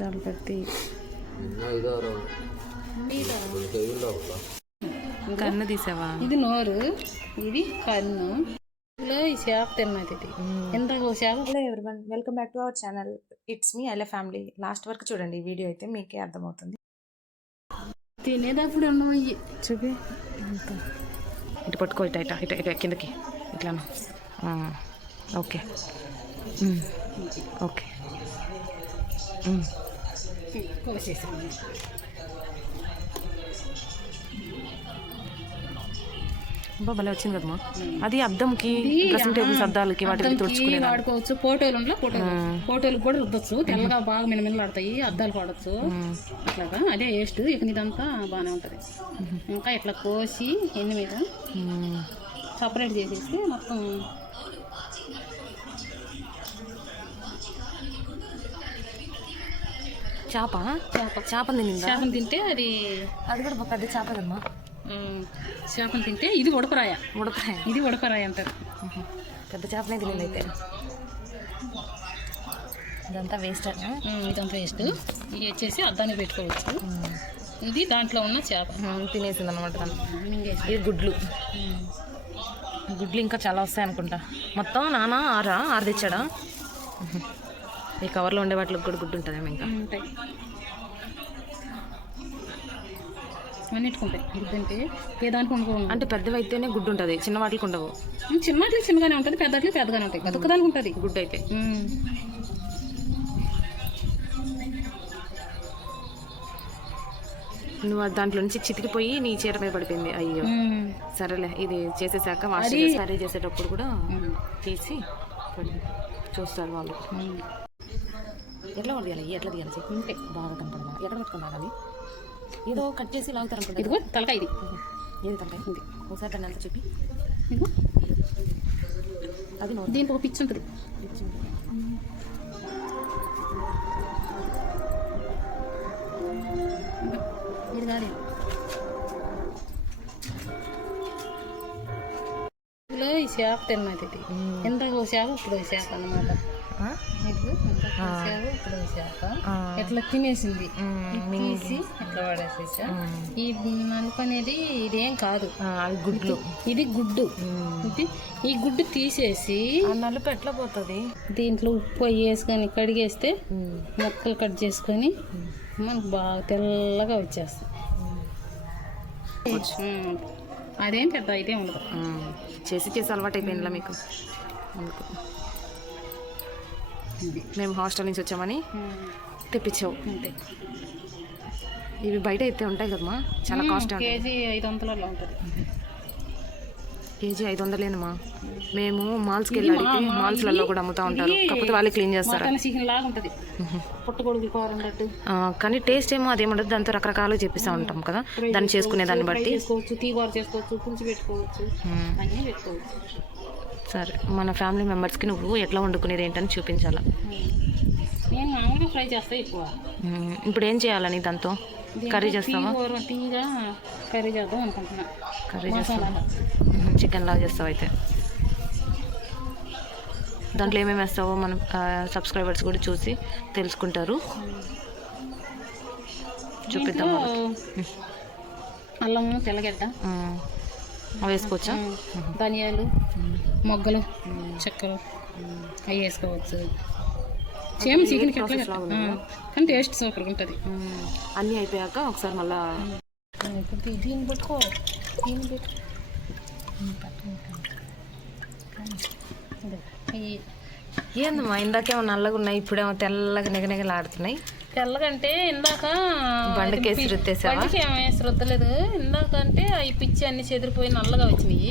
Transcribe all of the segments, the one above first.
చాలా పెట్టి ఇంకా అన్న తీసావా? ఇది నోరు, ఇది కన్ను, ఈ చేప తిన్నది. ఇది ఎంత చేప. Hello everyone, welcome back to our channel. It's me I love family. Last వరకు చూడండి ఈ వీడియో, అయితే మీకే అర్థమవుతుంది. తినేటప్పుడు ఉన్నాయి చూపి. ఇటు పట్టుకో, ఇట ఇట ఇట ఇట కిందకి ఇట్లాను. Okay okay. భలే వచ్చింది కదమ్మా. అది అద్దంకి, డ్రెస్సింగ్ టేబుల్స్ అద్దాలకి వాటికి తుడుచుకుని వాడుకోవచ్చు. ఫోటోలు కూడా రుద్దచ్చు, తెల్లగా బాగా మినమినలాడతాయి, అద్దాలు పడవచ్చు అట్లాగా. అదే వేస్ట్. ఇక ఇదంతా బాగానే ఉంటుంది. ఇంకా ఇట్లా కోసి ఎన్ని మీద సపరేట్ చేసేసి మొత్తం చేపను తింటే అది కూడా పెద్ద చేప కదమ్మా. చేపను తింటే ఇది ఉడకరాయ ఇది ఉడకరాయ అంటారు. పెద్ద చేపనే తినేది అయితే. ఇదంతా వేస్ట్. ఇదంతా వేస్ట్. ఇది వచ్చేసి అద్దాన్ని పెట్టుకోవచ్చు. ఇది దాంట్లో ఉన్న చేప తినేసింది అనమాట. ఇది గుడ్లు ఇంకా చాలా వస్తాయి అనుకుంటా. మొత్తం నాన్న ఆరు తెచ్చాడా? ఈ కవర్లో ఉండే వాటికి కూడా గుడ్డు ఉంటుందేమో. ఇంకా ఉంటాయి, అన్నిటికుంటాయి గుడ్డు. అంటే ఏ దానికి ఉండవు. అంటే పెద్దవి అయితేనే గుడ్డు ఉంటుంది, చిన్న వాటికి ఉండవు. చిన్న వాటికి చిన్నగానే ఉంటుంది, పెద్ద వాటికి పెద్దగానే ఉంటాయి. ఒక్కదానికి ఉంటుంది గుడ్డు అయితే. నువ్వు దాంట్లో నుంచి చితికిపోయి నీ చీర మీద పడిపోయింది. అయ్యో సరేలే, ఇది చేసేసాక వాష్ సరే చేసేటప్పుడు కూడా తీసి చూస్తారు వాళ్ళు. ఎట్లా తీయాలి, ఎట్లా తీయాలి ఉంటే బాగా కనపడదా? ఎక్కడ పెట్టుకున్నాను? ఏదో కట్ చేసి లాగుతారు అనుకుంటా. ఇదిగో తలకాయ. ఇది ఏది తలకాయ? ఇది ఒకసారి దాన్ని అంతా చెప్పి. అది దీంట్లో ఒక పిచ్చి ఉంటుంది. ఇది కాదు, ఈ చేప తిన్నది. ఇది ఎంత చేప, ఇప్పుడు చేప అన్నమాట. ఎట్లా తినేసింది, తీసి ఎట్లా పడేసేసా. ఈ అనుకునేది ఇదేం కాదు, గుడ్లు. ఇది గుడ్డు. ఈ గుడ్డు తీసేసి నలుపు ఎట్లా పోతుంది, దీంట్లో ఉప్పు వేసుకొని కడిగేస్తే ముక్కలు కట్ చేసుకొని మనకు బాగా తెల్లగా వచ్చేస్తాయి. అదేం పెద్ద అయితే ఉండదు. చేసి అలవాటు అయిపోయిందిలా మీకు. అందుకు మేము హాస్టల్ నుంచి వచ్చామని తెప్పించావు. ఇవి బయట అయితే ఉంటాయి కదమ్మా, చాలా కాస్ట్. కేజీ 500 ఉంటుంది. కేజీ 500ఏనమ్మా. మేము మాల్స్కి వెళ్ళి మాల్స్లలో కూడా అమ్ముతూ ఉంటారు, కాకపోతే వాళ్ళే క్లీన్ చేస్తారు. కానీ టేస్ట్ ఏమో అదేముండదు, దాంతో రకరకాలుగా చెప్పిస్తూ ఉంటాం కదా, దాన్ని చేసుకునే దాన్ని బట్టి. సరే, మన ఫ్యామిలీ మెంబర్స్కి నువ్వు ఎట్లా వండుకునేది ఏంటని చూపించాలా. నేను మామూలుగా ఫ్రై చేస్తా ఎక్కువ. ఇప్పుడు ఏం చేయాలని దాంతో కర్రీ చేస్తావా? కర్రీ చేద్దాం అనుకుంటున్నా. కర్రీ చేస్తావా? చికెన్ లాగా చేస్తావు అయితే. దాంట్లో ఏమేమి వేస్తావో మనం సబ్స్క్రైబర్స్ కూడా చూసి తెలుసుకుంటారు. చూపిద్దాం. అల్లము, తెల్లగడ్డ వేసుకోవచ్చా? ధనియాలు, మొగ్గలు, చక్కెర అవి వేసుకోవచ్చు. సేమ్ చికెన్ కానీ టేస్ట్ సూపర్గా ఉంటుంది. అన్నీ అయిపోయాక ఒకసారి మళ్ళా దీన్ని పెట్టుకో. ఏందమ్మా, ఇందాకేమో నల్లగా ఉన్నాయి, ఇప్పుడేమో తెల్లగా నిగనిగలాడుతున్నాయి. తెల్లగంటే ఇందాక బండకేసి రుద్దేసావా? ఏమేసి రుద్దలేదు. ఇందాకంటే ఈ పిచ్చి అన్ని చెదిరిపోయి నల్లగా వచ్చినాయి.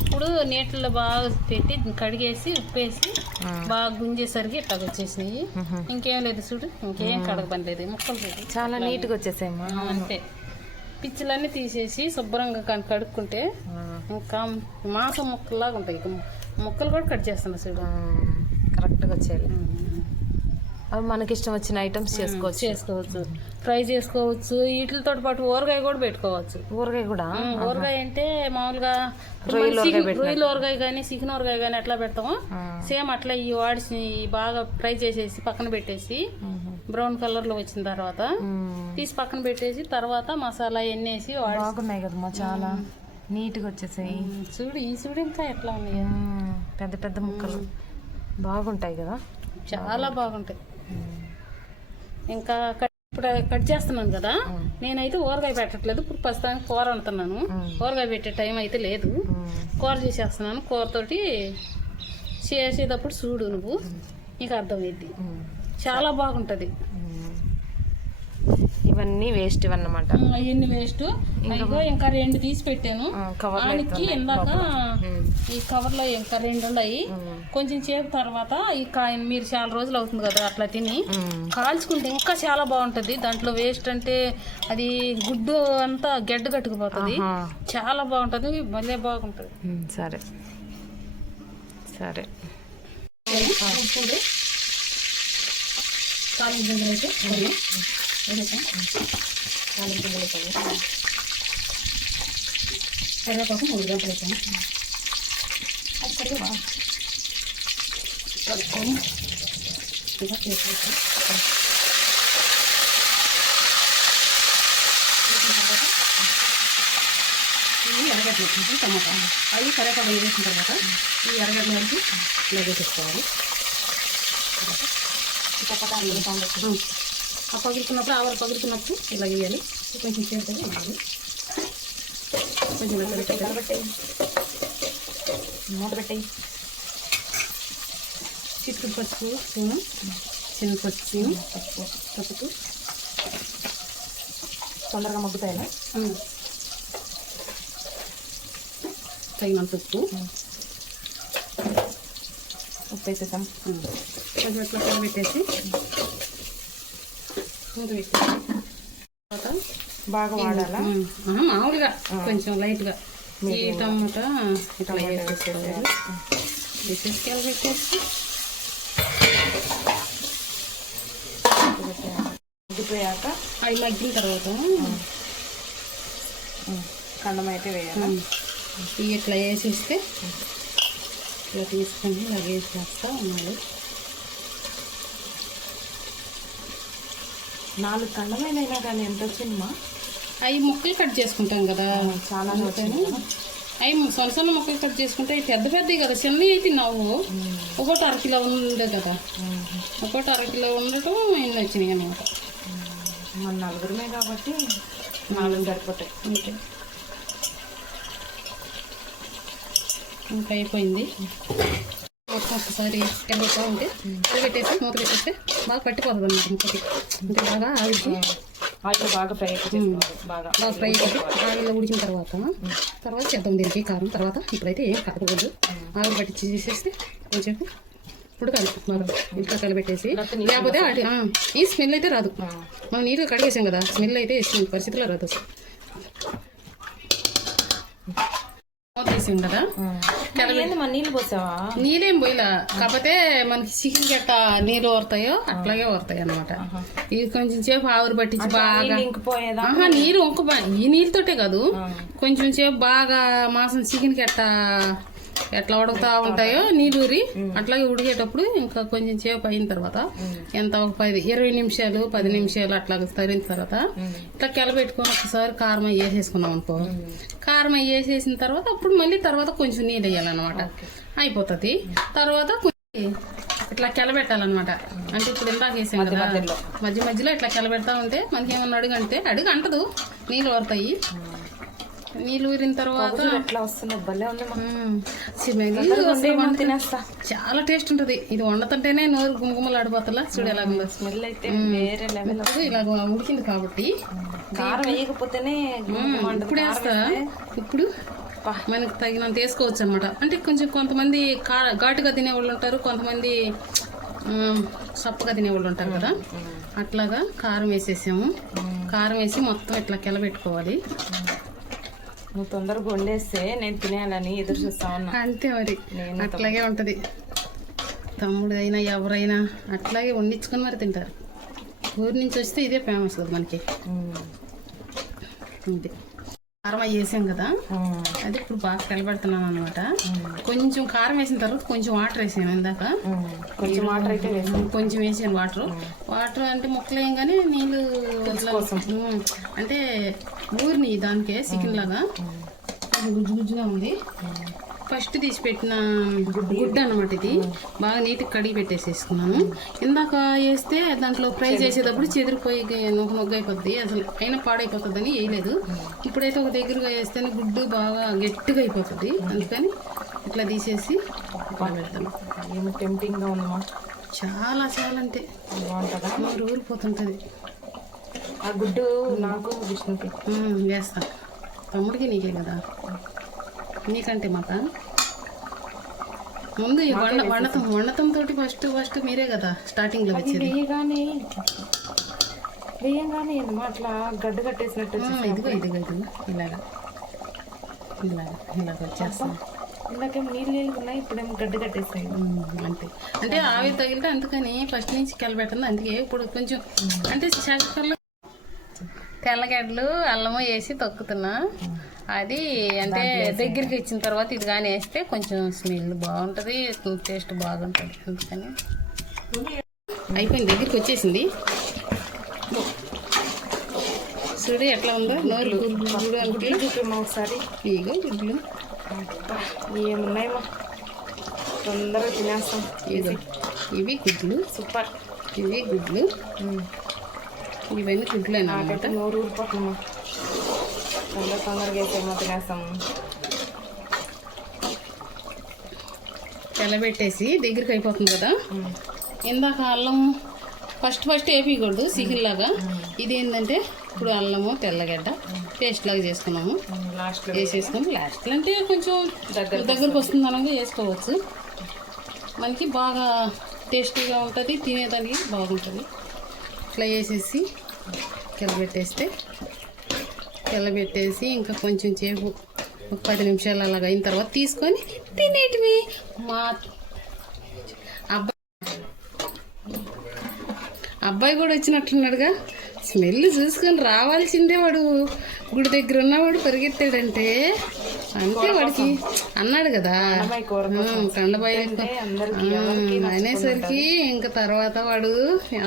ఇప్పుడు నీటిలో బాగా పెట్టి కడిగేసి ఉప్పేసి బాగా గుంజేసరికి ఇట్లా వచ్చేసినాయి. ఇంకేం లేదు చూడు, ఇంకేం కడగబనలేదు, ముక్కలు లేదు, చాలా నీట్గా వచ్చేసాయమ్మా. అంతే, పిచ్చిలన్నీ తీసేసి శుభ్రంగా కడుక్కుంటే ఇంకా మాంసం ముక్కలాగా ఉంటాయి. ముక్కలు కూడా కట్ చేస్తున్నా చూడు, కరెక్ట్గా వచ్చేయాలి. అవి మనకి ఇష్టం వచ్చిన ఐటమ్స్ చేసుకోవచ్చు. ఫ్రై చేసుకోవచ్చు. వీటితో పాటు ఊరగాయ కూడా పెట్టుకోవచ్చు. ఊరగాయ అంటే మామూలుగా రొయ్యలు ఊరగాయ కానీ చికెన్ ఊరగాయ కానీ ఎట్లా పెడతామో సేమ్ అట్లా ఈ వాడిసి బాగా ఫ్రై చేసేసి పక్కన పెట్టేసి బ్రౌన్ కలర్లో వచ్చిన తర్వాత తీసి పక్కన పెట్టేసి తర్వాత మసాలా ఎన్ని వేసి బాగున్నాయి కదమ్మా, చాలా నీట్గా వచ్చేసాయి. చూడు ఈ చూడు ఇంకా ఎట్లా ఉన్నాయి, పెద్ద పెద్ద ముక్కలు బాగుంటాయి కదా, చాలా బాగుంటాయి. ఇంకా ఇప్పుడు కట్ చేస్తున్నాను కదా, నేనైతే ఊరగాయ పెట్టట్లేదు. ఇప్పుడు ప్రస్తుతానికి కూర వండుతున్నాను. ఊరగాయ పెట్టే టైం అయితే లేదు, కూర చేసేస్తున్నాను. కూరతోటి చేసేటప్పుడు చూడు నువ్వు, నీకు అర్థమైద్ది. చాలా బాగుంటుంది. ఇవన్నీ వేస్ట్ అన్నమాట. అవన్నీ వేస్ట్. ఇంకా 2 తీసి పెట్టాను. ఆయనకి ఇందాక ఈ కవర్లో ఇంకా 2 ఉన్నాయి. కొంచెం సేపు తర్వాత ఈ కాయని మీరు చాలా రోజులు అవుతుంది కదా అట్లా తిని కాల్చుకుంటే ఇంకా చాలా బాగుంటది. దాంట్లో వేస్ట్ అంటే అది గుడ్డు అంతా గడ్డ కట్టుకుపోతుంది, చాలా బాగుంటది, భలే బాగుంటది. సరే సరే కరివేపాకు 3 గంటలు వేసాను. కలుపుకొని ఇలా చేసేసి ఇవి ఎర్రగడ్డలు వచ్చేసి టమాటా అవి కరివేపాకు వేసిన తర్వాత ఈ ఎర్రగడ్డలు వరకు ఇలా వేసేసుకోవాలి. ఆ పగులుతున్నప్పుడు ఆవర పగులుతున్నప్పుడు ఇలా వేయాలి. కొంచెం చేరుతుంది ఉండాలి. కొంచెం మూత పెట్టాయి. చిక్కుడు పసుపు, చిన్న పసుపు, పసుపు తొందరగా మగ్గుతాయినా. తగినంత ఉప్పు వేసేసాం. కొంచెం ఇట్లా పెట్టేసి మూత పెట్టేసి తర్వాత బాగా వాడాలా? మామూలుగా కొంచెం లైట్గా ఈ టమాటా ఇట్లా వేసేసుకోవాలి. వేసేసి పెట్టేసి మగ్గిపోయాక అవి మగ్గిన తర్వాత కండం అయితే వేయాలి. ఇవి ఇట్లా వేసేస్తే ఇట్లా తీసుకొని ఇలా వేసేస్తా ఉన్నాడు. 4 కండమైనా కానీ ఎంత వచ్చిందమ్మా? అవి ముక్కలు కట్ చేసుకుంటాం కదా, చాలా అవి సొన ముక్కలు కట్ చేసుకుంటే అవి పెద్ద పెద్దవి కదా, చిన్నవి అయితే నవ్వు ఒకటి 1/2 కిలో ఉండే కదా, ఒకటి 1/2 కిలో ఉండటం ఎన్ని వచ్చినాయి అనమాట. మన 4 కాబట్టి 4 సరిపోతాయి. ఓకే, ఇంకా అయిపోయింది. మొత్తం ఒకసారి కలుపుతూ ఉంటే పెట్టేసి మూత పెట్టేస్తే బాగా పట్టిపోతుంది అన్నమాట ముక్కకి. అంటే బాగా ఆయిల్ బాగా ఫ్రై బాగా ఫ్రై చేసి ఆయిల్లో ఉడికిన తర్వాత చేద్దాం దీనికి కారం. తర్వాత ఇప్పుడైతే ఏం కాకూడదు, ఆయిల్ పట్టించి చేసేస్తే కొంచెం ఉడకాలి బాగా. ఇంట్లో కలిపెట్టేసి లేకపోతే ఈ స్మెల్ అయితే రాదు. మనం నీట్గా కడిగేసాం కదా, స్మెల్ అయితే పరిస్థితిలో రాదు. తీసింది కదా, నీళ్ళు పోసావా? నీళ్ళేం పోయిలా, కాకపోతే మనకి చికెన్ గట్ట నీళ్ళు ఊరుతాయో అట్లాగే ఊరుతాయి అనమాట. ఇది కొంచెం సేపు ఆవిరి పట్టించి బాగా నీరు ఈ నీళ్ళతోటే కాదు, కొంచెం సేపు బాగా మాసం చికెన్ గట్ట ఎట్లా ఉడుకుతా ఉంటాయో నీళ్ళూరి అట్లాగే ఉడికేటప్పుడు ఇంకా కొంచెం సేపు అయిన తర్వాత ఎంత ఒక 20 నిమిషాలు 10 నిమిషాలు అట్లా తరిగిన తర్వాత ఇట్లా కెలబెట్టుకొని ఒకసారి కారం వేసేసుకున్నాం అనుకో. కారం వేసేసిన తర్వాత అప్పుడు మళ్ళీ తర్వాత కొంచెం నీళ్ళు వేయాలన్నమాట, అయిపోతుంది. తర్వాత ఇట్లా కెలబెట్టాలన్నమాట. అంటే ఇప్పుడు ఇందాక వేసాం కదా, మధ్య మధ్యలో ఇట్లా కెలబెడతా ఉంటే మనకి ఏమన్నా అడుగు అంటదు, నీళ్ళు ఊరుతాయి. నీళ్ళు ఊరిన తర్వాత చాలా టేస్ట్ ఉంటుంది. ఇది వండుతుంటేనే నోరు గుమగుమలు ఆడిపోతలా. చూడు ఎలా స్మెల్ అయితే వేరే లెవెల్. ఇలా ఉడికింది కాబట్టి వేయకపోతేనే ఇప్పుడు వేస్తా. ఇప్పుడు మనకు తగినంత వేసుకోవచ్చు అనమాట. అంటే కొంచెం కొంతమంది ఘాటుగా తినేవాళ్ళు ఉంటారు, కొంతమంది సప్పగా తినేవాళ్ళు ఉంటారు కదా, అట్లాగా కారం వేసేసాము. కారం వేసి మొత్తం ఇట్లా కెలబెట్టుకోవాలి. నువ్వు తొందరగా వండేస్తే నేను తినేయాలని ఎదురు చూస్తా ఉన్నా. అంతే మరి, అట్లాగే ఉంటది. తమ్ముడు అయినా ఎవరైనా అట్లాగే వండించుకొని మరి తింటారు. ఊరి నుంచి వస్తే ఇదే ఫేమస్ కదా మనకి. ఇది కారం అవి వేసాం కదా, అది ఇప్పుడు బాగా కలబెడుతున్నాను అనమాట. కొంచెం కారం వేసిన తర్వాత కొంచెం వాటర్ వేసాను ఇందాక. కొంచెం వాటర్ అయితే కొంచెం వేసాను వాటర్ అంటే ముక్కలు వేయగానే నీళ్ళు అంటే ఊరిని దానికే చికెన్ లాగా గుజ్జు గుజ్జుగా ఉంది. ఫస్ట్ తీసి పెట్టిన గుడ్డు అనమాట. ఇది బాగా నీట్గా కడిగి పెట్టేసేసుకున్నాను. ఇందాక వేస్తే దాంట్లో ఫ్రై చేసేటప్పుడు చెదిరిపోయి నొగ్గ అయిపోద్ది, అసలు అయినా పాడైపోతుందని వేయలేదు. ఇప్పుడైతే ఒక దగ్గరగా వేస్తేనే గుడ్డు బాగా గట్టిగా అయిపోతుంది, అందుకని ఇట్లా తీసేసి పెడతాను. ఏమో టెంప్టింగ్గా ఉందమ్మా, చాలా చాలా అంటే బాగుంటుందా? ఊరిపోతుంటుంది. ఆ గుడ్డు నాకు విష్ణుకి వేస్తాను, తమ్ముడికి నీకే కదా, నీకంటే మాక ముందు వండతం తోటి ఫస్ట్ మీరే కదా స్టార్టింగ్ లో వచ్చేది. వేయంగానే అట్లా గడ్డ కట్టేసినట్టు ఇదిగో ఇలాగా వచ్చేస్తాం. ఇందాకేమో నీళ్ళు ఉన్నాయి, ఇప్పుడేమో గడ్డ కట్టేస్తాయి. అంటే ఆవిరి తగిలితే అందుకని ఫస్ట్ నుంచి కలబెట్టింది. అందుకే ఇప్పుడు కొంచెం అంటే తెల్లగడ్డలు అల్లము వేసి తొక్కుతున్నా. అది అంటే దగ్గరికి ఇచ్చిన తర్వాత ఇది కానీ వేస్తే కొంచెం స్మెల్ బాగుంటుంది, టేస్ట్ బాగుంటుంది. అందుకని అయిపోయింది, దగ్గరికి వచ్చేసింది. చూడు ఎట్లా ఉందో, నోరు గుడ్లు అనుకుంటున్నా ఒకసారి. ఇగో గుడ్లు ఏమున్నాయమ్మా, తొందరగా తినేస్తాం. ఇవి గుడ్లు, సూపర్. ఇవి గుడ్లు, ఇవన్నీ గుడ్లు అన్నమాట. నోరు ఊరిపోతున్నామా, తొందరగా అయితే తినేస్తాము. తెల్లబెట్టేసి దగ్గరికి అయిపోతుంది కదా. ఇందాక అల్లం ఫస్ట్ వేపకూడదు సిహిల్లాగా. ఇది ఏంటంటే ఇప్పుడు అల్లము తెల్లగడ్డ పేస్ట్ లాగా చేసుకున్నాము, వేసేసుకొని లాస్ట్లో అంటే కొంచెం దగ్గరకు వస్తుంది అనగా వేసుకోవచ్చు. మనకి బాగా టేస్టీగా ఉంటుంది, తినేదానికి బాగుంటుంది. ఇట్లా వేసేసి కెలబెట్టేసి ఇంకా కొంచెం సేపు ఒక 10 నిమిషాలు అలాగ అయిన తర్వాత తీసుకొని తినేటివి. మా అబ్బాయి కూడా వచ్చినట్టున్నాడుగా, స్మెల్ చూసుకొని రావాల్సిందే. వాడు గుడి దగ్గర ఉన్నవాడు పరిగెత్తాడంటే అంతే, వాడికి అన్నాడు కదా కండబాయి అనేసరికి ఇంకా తర్వాత వాడు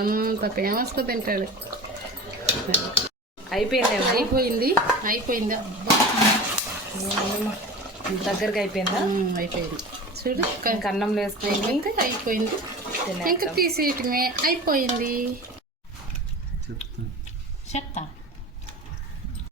అంత ఫేమస్గా తింటాడు. అయిపోయింది దగ్గరగా అయిపోయింది చూడు. అన్నం వేసుకుంటే అయిపోయింది, ఇంకా తీసేయటమే అయిపోయింది. చెప్తా